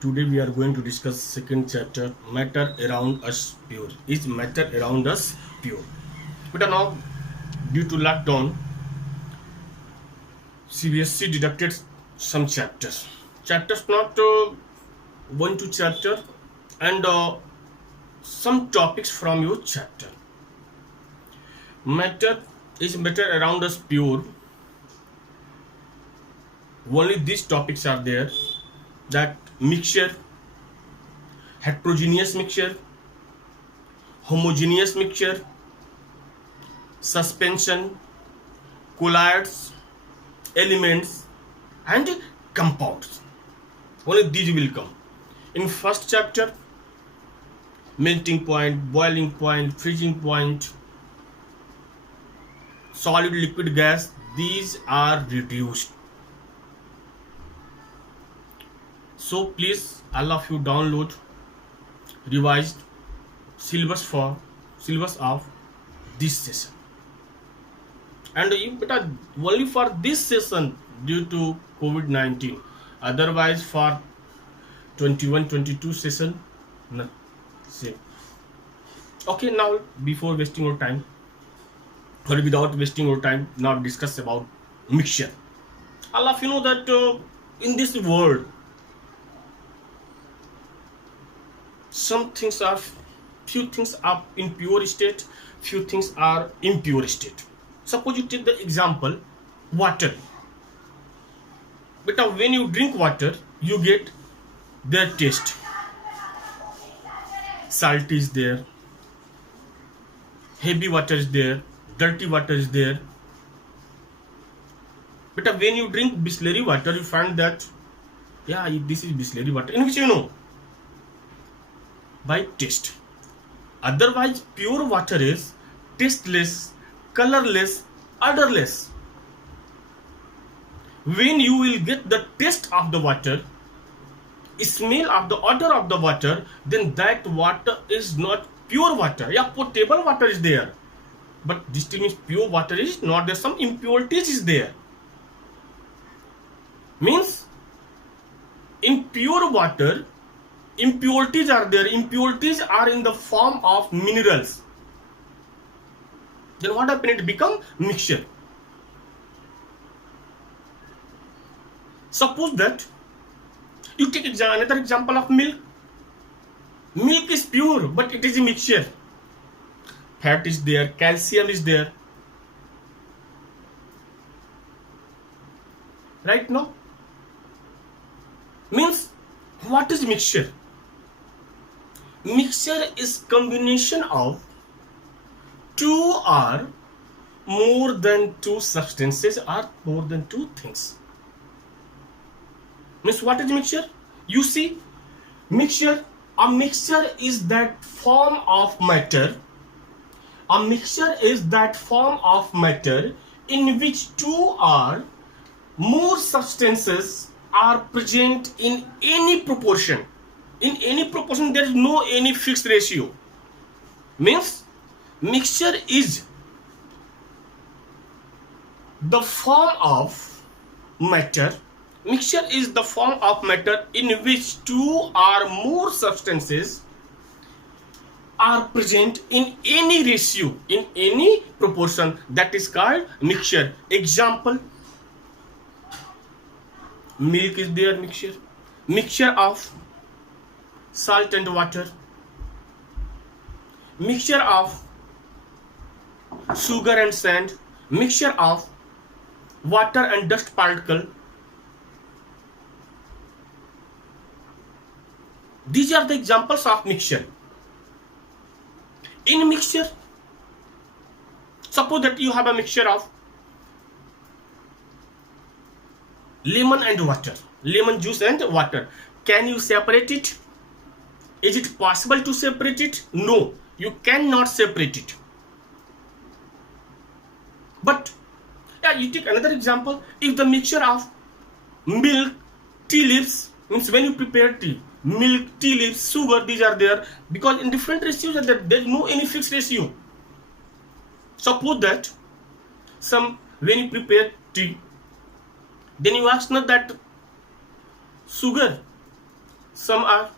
Today we are going to discuss second chapter, matter around us pure. Is matter around us pure? But now, due to lockdown, CBSC deducted some chapters. Chapters not one to chapter and some topics from your chapter. Matter is matter around us pure. Only these topics are there. That mixture, heterogeneous mixture, homogeneous mixture, suspension, colloids, elements, and compounds. Only these will come. In first chapter, melting point, boiling point, freezing point, solid, liquid, gas, these are reduced. So please, all of you download revised syllabus of this session. And only for this session due to COVID-19. Otherwise for 21-22 session, no, same. Okay, now before wasting your time, or without wasting your time, now discuss about mixture. All of you know that in this world, few things are in pure state, few things are impure state. Suppose you take the example water. But when you drink water, you get their taste. Salt is there, heavy water is there, dirty water is there. But when you drink Bisleri water, you find that this is Bisleri water, in which you know by taste. Otherwise, pure water is tasteless, colorless, odorless. When you will get the taste of the water, smell of the odor of the water, then that water is not pure water. Yeah, potable water is there, but this still means pure water is not there. Some impurities is there. Means in pure water, impurities are there. Impurities are in the form of minerals. Then what happens? It become mixture. Suppose that you take another example of milk. Milk is pure, but it is a mixture. Fat is there, calcium is there. Right now? Means what is mixture? Mixture is combination of two or more than two substances or more than two things. Means what is mixture? You see, a mixture is that form of matter. A mixture is that form of matter in which two or more substances are present in any proportion. In any proportion, there is no any fixed ratio. Means mixture is the form of matter. Mixture is the form of matter in which two or more substances are present in any ratio, in any proportion. That is called mixture. Example, milk is there, mixture. Mixture of salt and water. Mixture of sugar and sand. Mixture of water and dust particle. These are the examples of mixture. In mixture, suppose that you have a mixture of lemon and water, lemon juice and water. Can you separate it? Is it possible to separate it? No, you cannot separate it. But you take another example. If the mixture of milk, tea leaves, means when you prepare tea, milk, tea leaves, sugar, these are there, because in different ratios there is no any fixed ratio. Suppose that when you prepare tea, then you ask not that sugar, some are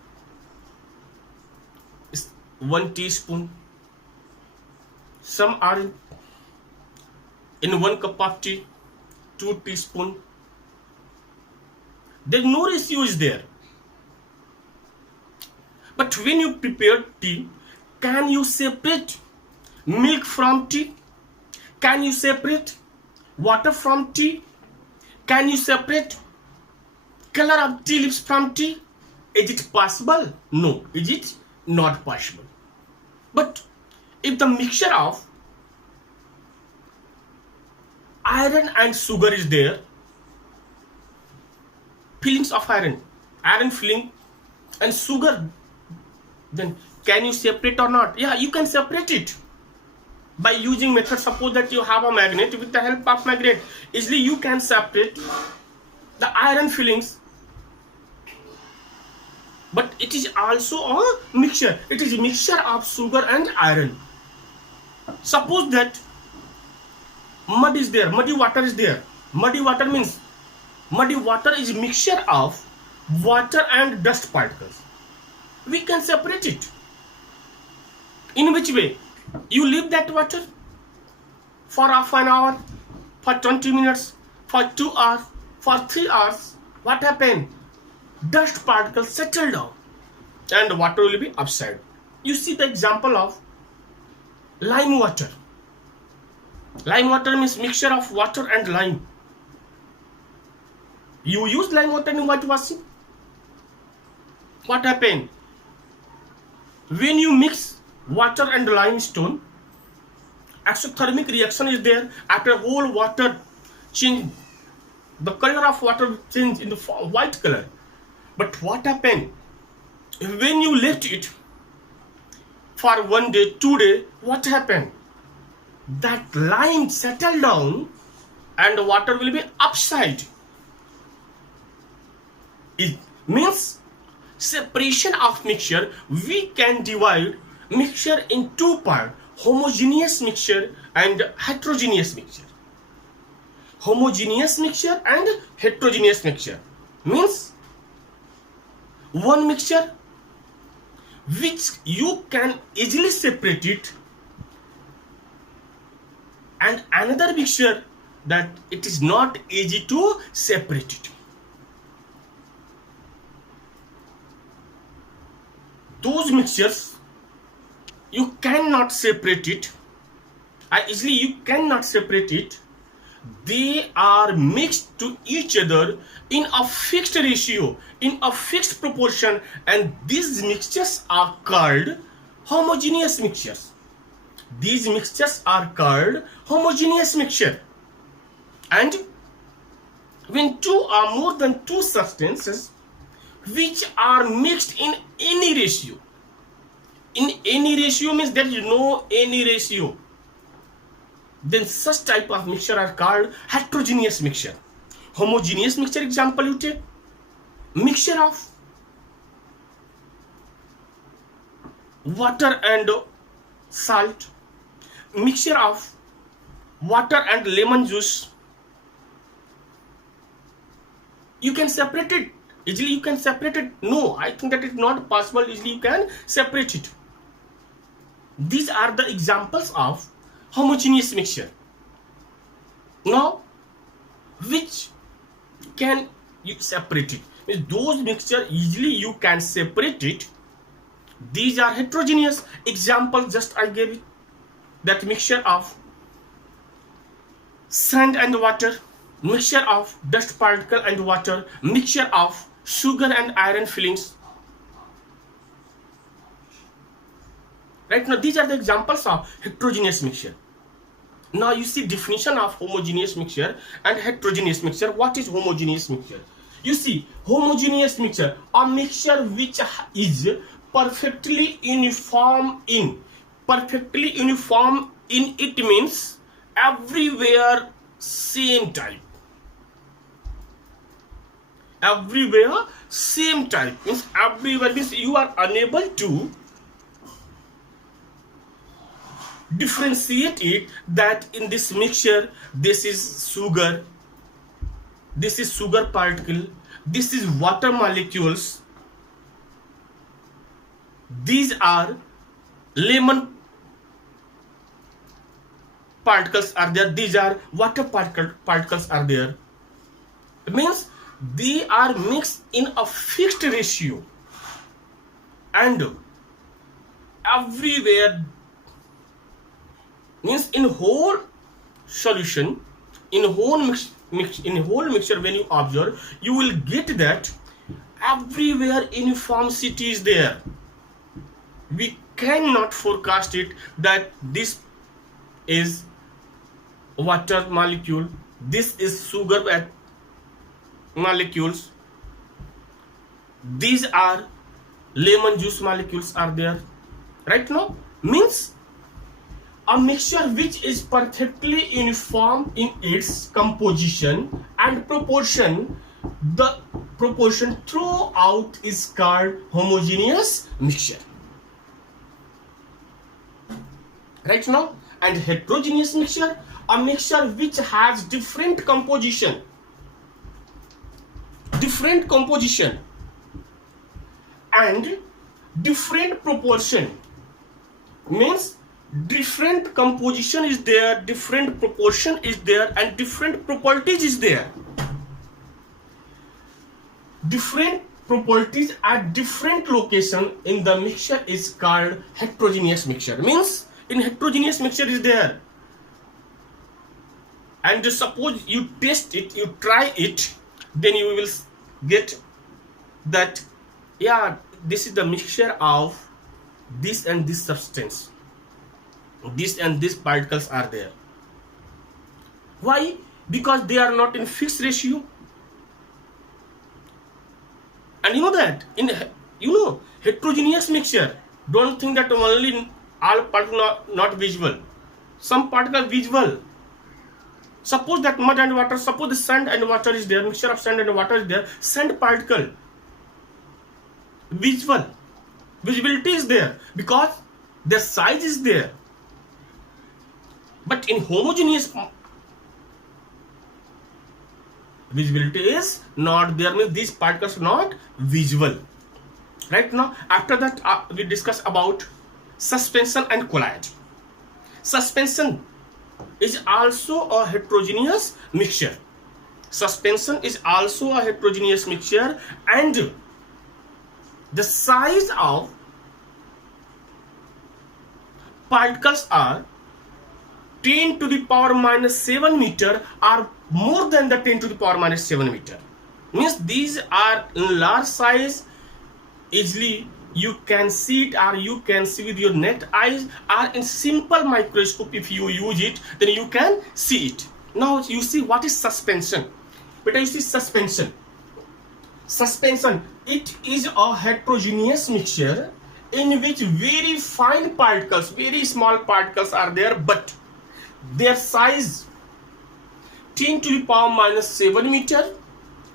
1 teaspoon, some are in 1 cup of tea, 2 teaspoon. There's no ratio is there. But when you prepare tea, can you separate milk from tea? Can you separate water from tea? Can you separate color of tea leaves from tea? Is it possible? No. Is it not possible? But if the mixture of iron and sugar is there, fillings of iron filling and sugar, then can you separate or not? Yeah, you can separate it by using method. Suppose that you have a magnet. With the help of magnet, easily you can separate the iron fillings. But it is also a mixture. It is a mixture of sugar and iron. Suppose that mud is there, muddy water is there. Muddy water means muddy water is a mixture of water and dust particles. We can separate it. In which way? You leave that water for half an hour, for 20 minutes, for 2 hours, for 3 hours. What happened? Dust particles settle down and water will be upside. You see the example of lime water. Lime water means mixture of water and lime. You use lime water in whitewashing. What happened? When you mix water and limestone, exothermic reaction is there. After whole water change, the color of water change in the white color. But what happened? When you left it for 1 day, 2 days, what happened? That lime settled down and water will be upside. It means separation of mixture. We can divide mixture in 2 parts: homogeneous mixture and heterogeneous mixture. Homogeneous mixture and heterogeneous mixture means one mixture which you can easily separate it, and another mixture that it is not easy to separate it. Those mixtures you cannot separate it. Easily you cannot separate it. They are mixed to each other in a fixed ratio, in a fixed proportion, and these mixtures are called homogeneous mixtures. These mixtures are called homogeneous mixture. And when 2 or more than 2 substances which are mixed in any ratio, in any ratio means there is no any ratio, then such type of mixture are called heterogeneous mixture. Homogeneous mixture example you take, mixture of water and salt, mixture of water and lemon juice. You can separate it. Easily you can separate it. No, I think that is not possible. Easily you can separate it. These are the examples of homogeneous mixture. Now, which can you separate it? Means those mixture easily you can separate it. These are heterogeneous. Example just I gave it. That mixture of sand and water, mixture of dust particle and water, mixture of sugar and iron fillings. Right now, these are the examples of heterogeneous mixture. Now you see definition of homogeneous mixture and heterogeneous mixture. What is homogeneous mixture? You see, homogeneous mixture, a mixture which is perfectly uniform in. Perfectly uniform in, it means everywhere same type. Everywhere same type means everywhere means you are unable to differentiate it that in this mixture this is sugar, this is sugar particle, this is water molecules, these are lemon particles are there, these are water particles are there. It means they are mixed in a fixed ratio, and everywhere, means in whole solution, in whole mixture, when you observe, you will get that everywhere uniformity is there. We cannot forecast it that this is water molecule, this is sugar molecules, these are lemon juice molecules are there. Right now, means a mixture which is perfectly uniform in its composition and proportion, the proportion throughout is called homogeneous mixture. Right now, and heterogeneous mixture, a mixture which has different composition, and different proportion, means different composition is there, different proportion is there, and different properties is there. Different properties at different location in the mixture is called heterogeneous mixture. Means in heterogeneous mixture is there, and suppose you test it, you try it, then you will get that, yeah, this is the mixture of this and this substance, this and these particles are there. Why? Because they are not in fixed ratio. And you know that in heterogeneous mixture, don't think that only all particles not visible, some particles visible. Suppose that mud and water, suppose the sand and water is there, mixture of sand and water is there, sand particle visibility is there because their size is there. But in homogeneous, visibility is not there, means these particles are not visible. Right now, after that, we discuss about suspension and colloid. Suspension is also a heterogeneous mixture. Suspension is also a heterogeneous mixture, and the size of particles are 10 to the power minus 7 meter or more than the 10 to the power minus 7 meter. Means these are in large size, easily you can see it, or you can see with your naked eyes, or in simple microscope if you use it, then you can see it. Now you see what is suspension. But you see suspension, it is a heterogeneous mixture in which very fine particles, very small particles are there, but their size 10 to the power minus 7 meter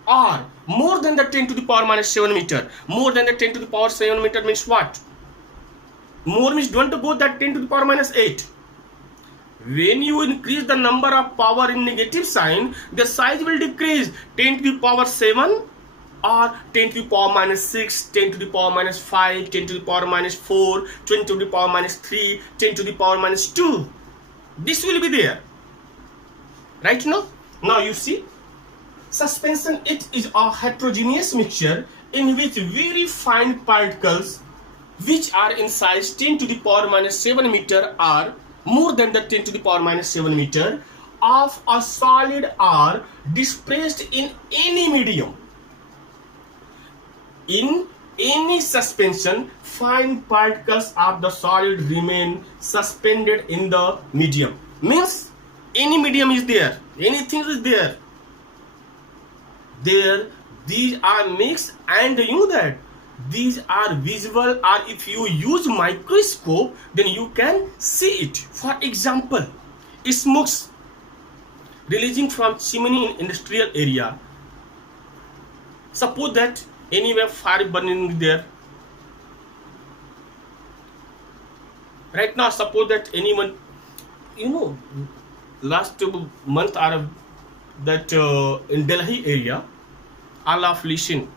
or more than the 10 to the power minus 7 meter. More than the 10 to the power 7 meter means what? More means don't go that 10 to the power minus 8. When you increase the number of power in negative sign, the size will decrease. 10 to the power 7 or 10 to the power minus 6, 10 to the power minus 5, 10 to the power minus 4, 20 to the power minus 3, 10 to the power minus 2. This will be there. Right now? Now you see, suspension, it is a heterogeneous mixture in which very fine particles which are in size 10 to the power minus 7 meter or more than the 10 to the power minus 7 meter of a solid are dispersed in any medium. In any suspension, fine particles of the solid remain suspended in the medium. Means any medium is there, anything is there. These are mixed, and you know that these are visible, or if you use microscope, then you can see it. For example, smokes releasing from chimney in industrial area. Suppose that anywhere fire burning there. Right now, suppose that anyone, last month or that in Delhi area, all of Lishin,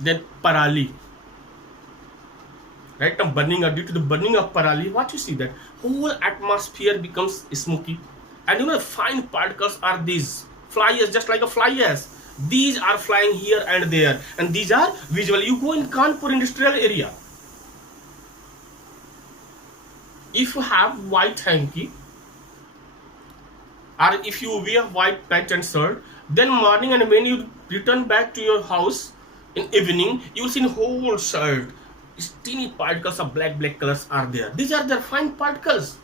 then Parali. right now burning up, due to the burning of parali, what you see that whole atmosphere becomes smoky, and you know fine particles are these flyers, just like a flyers. These are flying here and there, and these are visual. You go in Kanpur industrial area, if you have white hanky or if you wear white pant and shirt, then morning and when you return back to your house in evening, you will see in whole shirt teeny particles of black colors are there. These are the fine particles,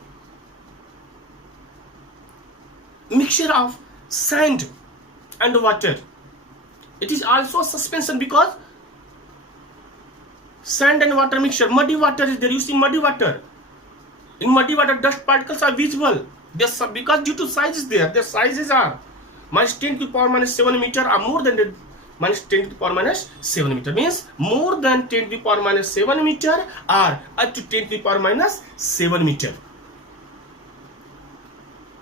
mixture of sand and water. It is also suspension, because sand and water mixture, muddy water is there. You see muddy water, in muddy water dust particles are visible. Because due to sizes there, their sizes are minus 10 to the power minus 7 meter or more than the minus 10 to the power minus 7 meter, means more than 10 to the power minus 7 meter or up to 10 to the power minus 7 meter.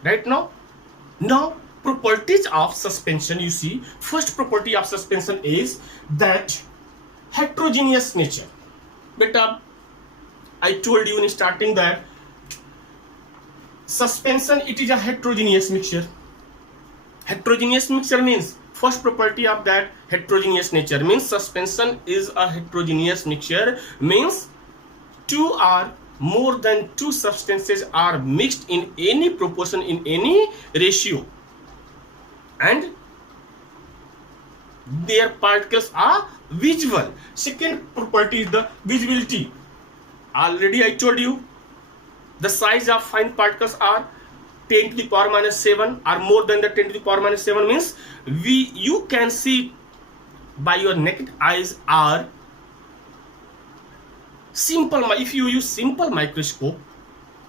Right now properties of suspension, you see, first property of suspension is that heterogeneous nature. Beta, I told you in starting that suspension, it is a heterogeneous mixture. Heterogeneous mixture means, first property of that heterogeneous nature means suspension is a heterogeneous mixture, means two or more than two substances are mixed in any proportion, in any ratio, and their particles are visible. Second property is the visibility. Already I told you, the size of fine particles are 10 to the power minus 7 or more than the 10 to the power minus 7, means you can see by your naked eyes, or simple, if you use simple microscope,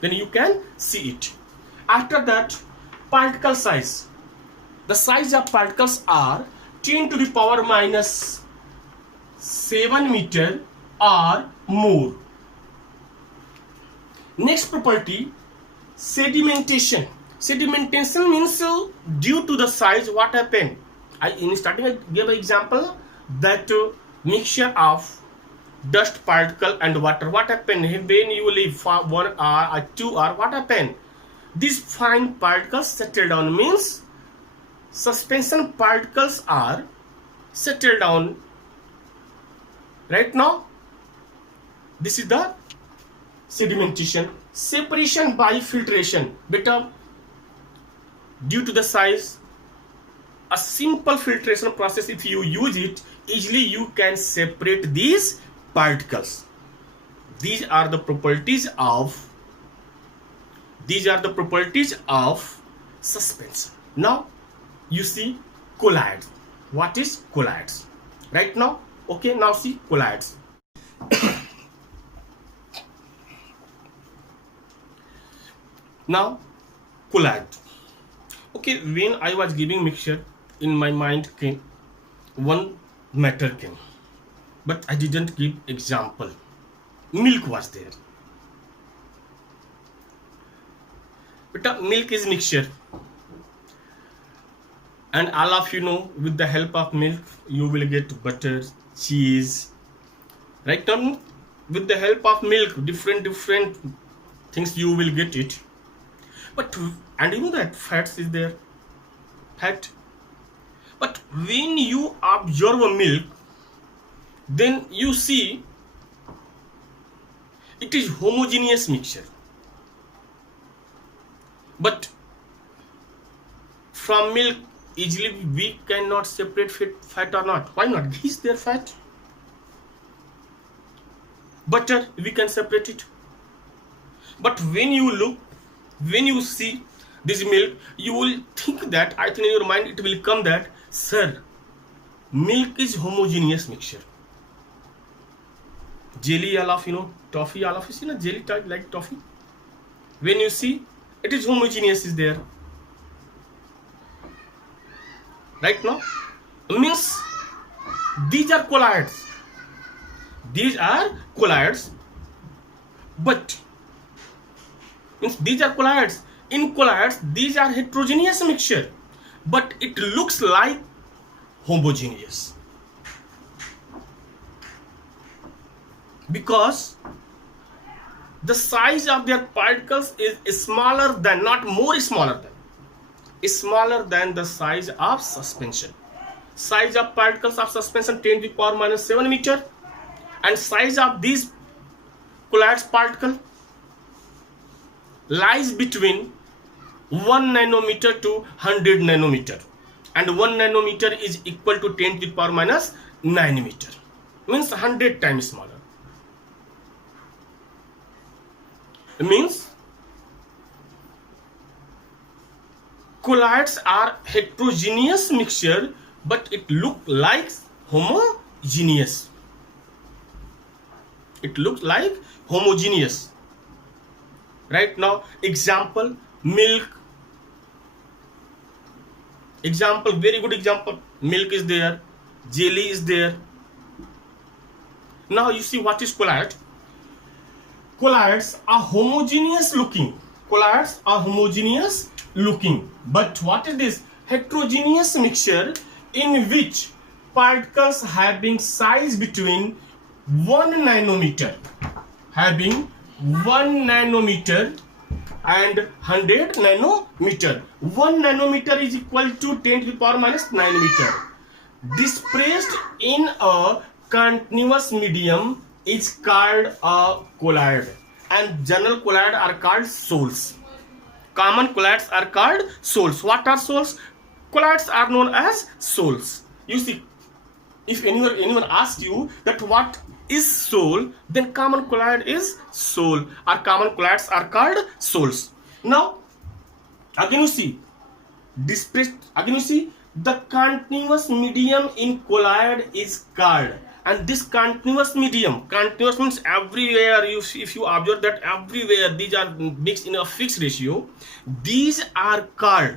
then you can see it. After that, particle size. The size of particles are 10 to the power minus 7 meter or more. Next property, sedimentation. Sedimentation means due to the size, what happened? In starting I gave an example that mixture of dust particle and water. What happened when you leave for 1 hour or 2 hour? What happened? These fine particles settle down, means suspension particles are settled down. Right now, this is the sedimentation. Separation by filtration. Beta, due to the size, a simple filtration process, if you use it, easily you can separate these particles. These are the properties of suspension. Now you see colloids. What is colloids? Right now, okay, now see colloids. Now colloid. Okay, when I was giving mixture, in my mind came one matter came, but I didn't give example. Milk was there. But milk is mixture, and all of you know, with the help of milk you will get butter, cheese. Right now, with the help of milk, different things you will get it. But, and you know that fats is there, fat. But when you observe a milk, then you see it is homogeneous mixture. But from milk, easily we cannot separate fat or not. Why not? Is there fat? Butter, we can separate it. But when you look, when you see this milk, you will think that, I think in your mind it will come that, sir, milk is homogeneous mixture. Jelly, all of you know, toffee, all of you see na jelly type like toffee. When you see, it is homogeneous is there. Right now, means these are colloids. These are colloids, but means these are colloids. In colloids, these are heterogeneous mixture, but it looks like homogeneous, because the size of their particles is smaller than, not more, smaller than, is smaller than the size of suspension. Size of particles of suspension 10 to the power minus 7 meter, and size of these colloidal particle lies between 1 nanometer to 100 nanometer, and 1 nanometer is equal to 10 to the power minus 9 meter, means 100 times smaller. It means colloids are heterogeneous mixture, but it look like homogeneous. It looks like homogeneous. Right now, example, milk. Example, very good example. Milk is there, jelly is there. Now you see what is colloid. Colloids are homogeneous looking. Colloids are homogeneous looking. But what is this? Heterogeneous mixture in which particles having size between 1 nanometer, having 1 nanometer and 100 nanometer. 1 nanometer is equal to 10 to the power minus 9 meter. Dispersed in a continuous medium is called a colloid, and general colloid are called sols. Common colloids are called sols. What are sols? Colloids are known as sols. You see, if anyone asks you that what is sol, then common colloid is sol, or common colloids are called sols. Now again you see dispersed, again you see the continuous medium in colloid is called, and this continuous medium, continuous means everywhere, if you observe that everywhere these are mixed in a fixed ratio, these are called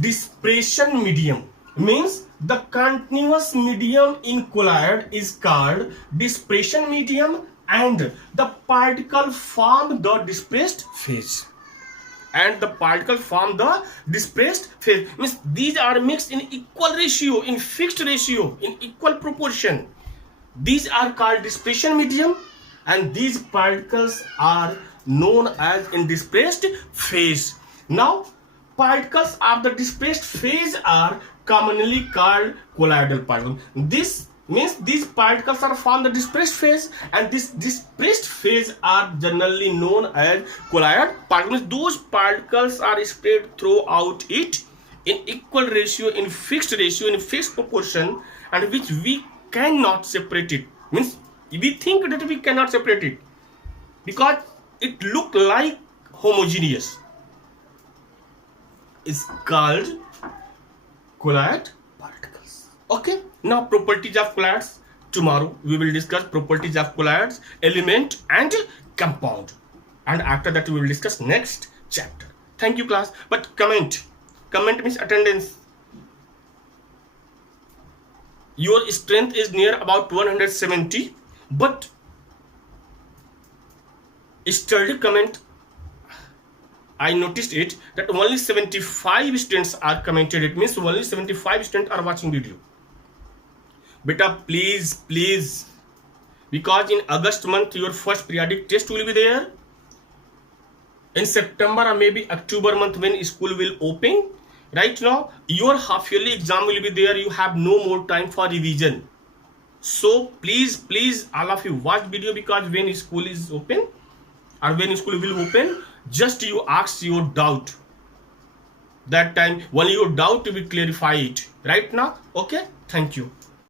dispersion medium. Means the continuous medium in colloid is called dispersion medium, and the particle form the dispersed phase. And the particle form the dispersed phase. Means these are mixed in equal ratio, in fixed ratio, in equal proportion. These are called dispersion medium, and these particles are known as in dispersed phase. Now particles of the dispersed phase are commonly called colloidal particles. This means these particles are from the dispersed phase, and this dispersed phase are generally known as colloid particles. Those particles are spread throughout it in equal ratio, in fixed ratio, in fixed proportion, and which we cannot separate it. Means we think that we cannot separate it because it look like homogeneous. Is called colloid particles. Okay, now properties of colloids. Tomorrow we will discuss properties of colloids, element and compound, and after that we will discuss next chapter. Thank you class. But comment means attendance. Your strength is near about 170, but study comment, I noticed it that only 75 students are commented. It means only 75 students are watching video. Beta, please, because in August month your first periodic test will be there. In September or maybe October month when school will open, right now your half yearly exam will be there. You have no more time for revision. So please all of you watch video, because when school is open or when school will open, just you ask your doubt. That time when your doubt will clarify it right now. Okay, thank you.